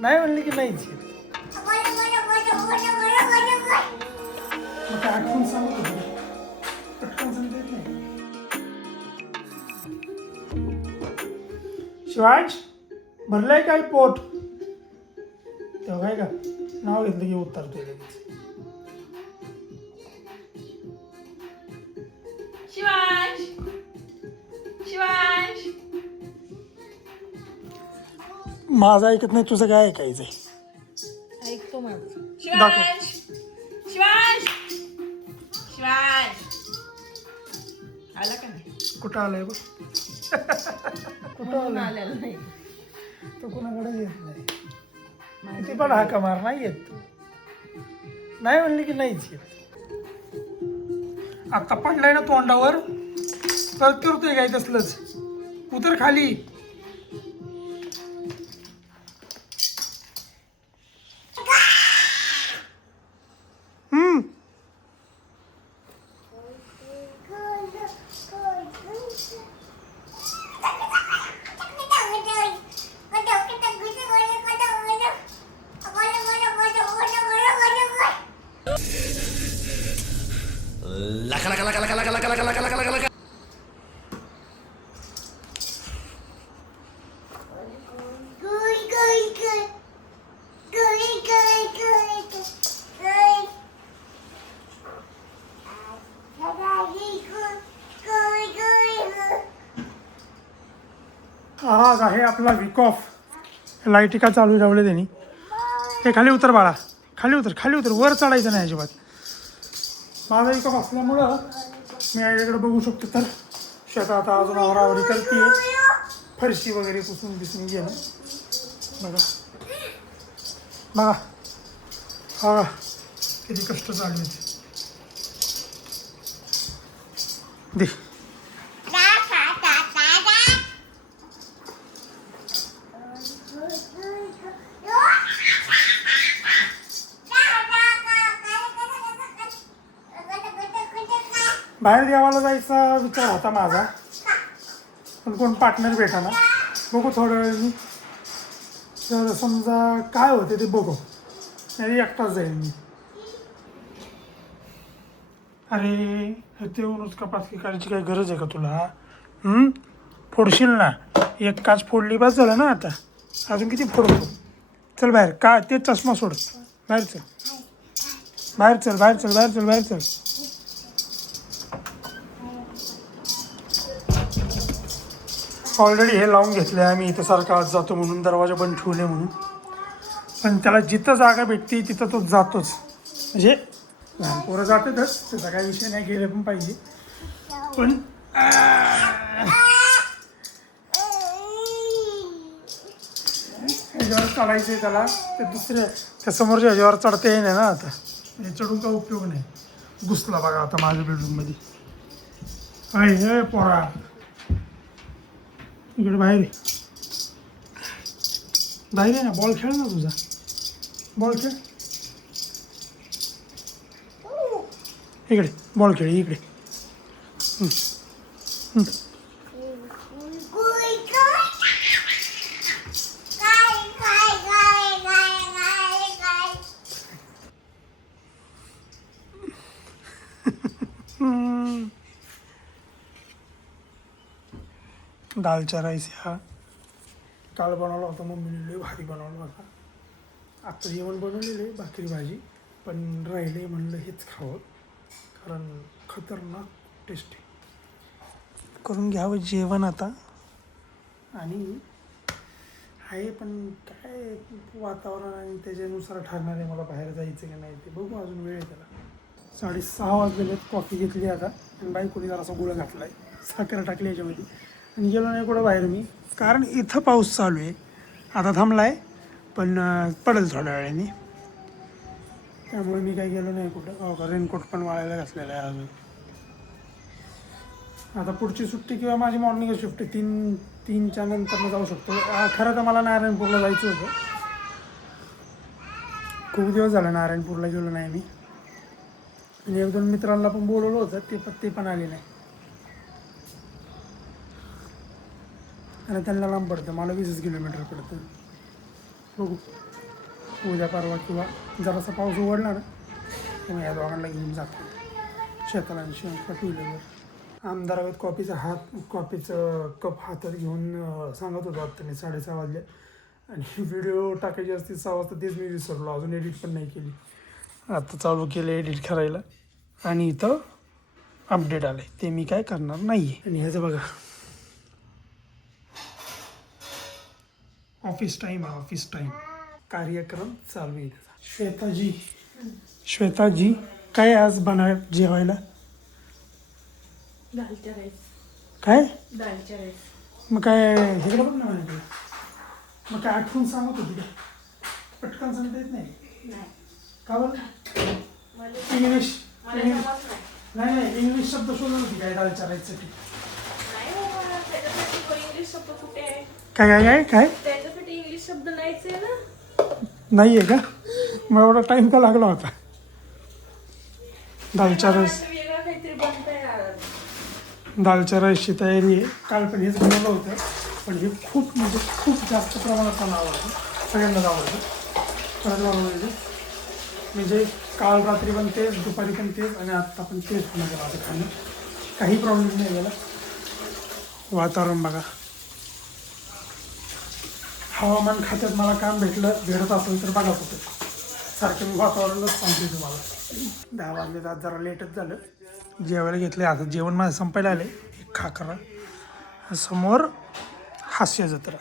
नाही म्हणली की नाहीच येत. मग काय आठवण सांगत होती पटकन सांगता येत नाही. शिवाज भरलंय काय पोट तेव्हा काय का नाव घेतलं की उतरतोय लगेच. शिवांश शिवांश माझं ऐकत नाही तुझं काय ऐकायचंय. ऐकतो माझं. दाखव. शिवांश शिवांश शिवांश आला का नाही? कुठं आलंय बघ. कुठं म्हणून आलंय आलेला नाही. तो कुणाकडे येत नाही. किती पण हाका मार नाही येत. नाही म्हणली की नाहीच येत. आता पडलाय ना तोंडावर परत करतोय काय तसलंच. उतर खाली. आज आहे आपला वीक ऑफ. लाईटी का चालू ठेवले त्यांनी. हे खाली उतर बाळा. खाली उतर खाली उतर. वर चढायचं नाही अजिबात. माझा वीक ऑफ असल्यामुळं मी याच्याकडे बघू शकतो तर शेतात अजून आवरावरी करते. फरशी वगैरे पुसून बिसून गेलं बघा बघा हा किती कष्ट चालू आहेत. दे बाहेर देवाला जायचा विचार होता माझा पण कोण पार्टनर भेटा ना. बघू थोड्या वेळाने तर समजा काय होते ते बघू नाही एकटाच जाईल मी. अरे ते नुसका पाचकी काढायची काही गरज आहे का तुला. फोडशील ना. एक काच फोडली बस झालं ना. आता अजून किती फोडतो. चल बाहेर का ते चष्मा सोड. बाहेर चल बाहेर चल बाहेर चल बाहेर चल बाहेर चल. ऑलरेडी हे लावून घेतलं आहे आम्ही इथं सारखं आज जातो म्हणून. दरवाजा बंद ठेवले म्हणून. पण त्याला जिथं जागा भेटते तिथं तो जातोच. म्हणजे लहान पोरं जातातच त्याचा काही विषय नाही. गेले पण पाहिजे पण ह्याच्यावर चढायचं आहे त्याला. ते दुसऱ्या त्या समोरच्या ह्याच्यावर चढता येईना ना आता. म्हणजे चढून का उपयोग नाही. घुसला बघा आता माझ्या बेडरूममध्ये. काय हे पोरा इकडे बाहेर बाहेर आहे ना. बॉल खेळ ना तुझा. बॉल खेळ इकडे. बॉल खेळ इकडे. दालचा राईस ह्या काल बनवला होता मम्मीने. लय भारी बनवला होता. आत्ता जेवण बनवलेलं भाकरी भाजी पण राहिले म्हणलं हेच खावं कारण खतरनाक टेस्टी. करून घ्यावं जेवण आता. आणि आहे पण काय वातावरण आणि त्याच्यानुसार ठरणार आहे मला बाहेर जायचं की नाही ते बघू. अजून वेळ आहे त्याला. 6:30 वाजलेले. कॉफी घेतली आता आणि बायकोनी जरासा गुळ घातला आहे. साखर टाकली याच्यामध्ये आणि गेलो नाही कुठं बाहेर मी कारण इथं पाऊस चालू आहे. आता थांबला आहे पण पडेल थोड्या वेळाने. त्यामुळे मी काही गेलो नाही कुठं. रेनकोट पण वाळायला घातलेला आहे अजून. आता पुढची सुट्टी किंवा माझी मॉर्निंग शिफ्ट 3च्या नंतर जाऊ शकतो. खरं तर मला नारायणपूरला जायचं होतं. खूप दिवस झाला नारायणपूरला गेलो नाही मी. आणि 1-2 मित्रांना पण बोलवलं होतं ते पण आले नाही. आणि त्यांना लांब पडतं. मला 20 किलोमीटर पडतं. बघू उद्या परवा किंवा जरासा पाऊस उघडला ना तेव्हा या दोघांना घेऊन जातो शेताला आणि शिवांशला टू व्हीलरवर. आमदारागत कॉफीचं कप हातात घेऊन सांगत होतो आता मी 6:30 वाजले आणि व्हिडिओ टाकायची असती 6 वाजता तेच मी विसरलो, अजून एडिट पण नाही केली. आता चालू केलं एडिट करायला आणि इथं अपडेट आलं आहे ते मी काय करणार नाही आहे. आणि ह्याचं बघा ऑफिस टाईम आहे, ऑफिस टाईम कार्यक्रम चालू आहे त्याचा. श्वेताजी काय आज बनवाय जेवायला? दालच्या राईस. काय दालच्या राईस. मग काय हे बघ ना म्हणजे मग काय आठवून सांगत होती काय? पटकन सांगता येत नाही नाही. का बरं? मला इंग्लिश मला जमत नाही. नाही नाही इंग्लिश शब्द शोधत होती काय दालच्या राईससाठी? नाही बाबा, त्याच्यासाठी पण इंग्लिश शब्द कुठे आहे? काय काय काय काय त्याच्यासाठी इंग्लिश शब्द नाहीच आहे ना. नाही आहे का? मग एवढा टाईम का लागला होता? दालच्या मला राईस वाटलं वेगळं काहीतरी बनतंय यार. दालच्या राईसची तयारी आहे. काल पण हेच बनवलं होतं पण हे खूप म्हणजे खूप जास्त प्रमाणात मला आवडतं, सगळ्यांनाच आवडतं. खरंच बनवलं म्हणजे काल रात्री पण तेच, दुपारी पण तेच आणि आत्ता पण तेच म्हणजे माझं खाणं. काही प्रॉब्लेम नाही गेला. वातावरण बघा, हवामान खात्यात मला काम भेटत असेल तर बघा कुठं सारखं मी वातावरणच सांगते तुम्हाला. 10 वाजले आज जरा लेटच झालं. जेवायला घेतलं आता जेवण माझं संपायला आले. एक खाकरा समोर हास्य जत्रा.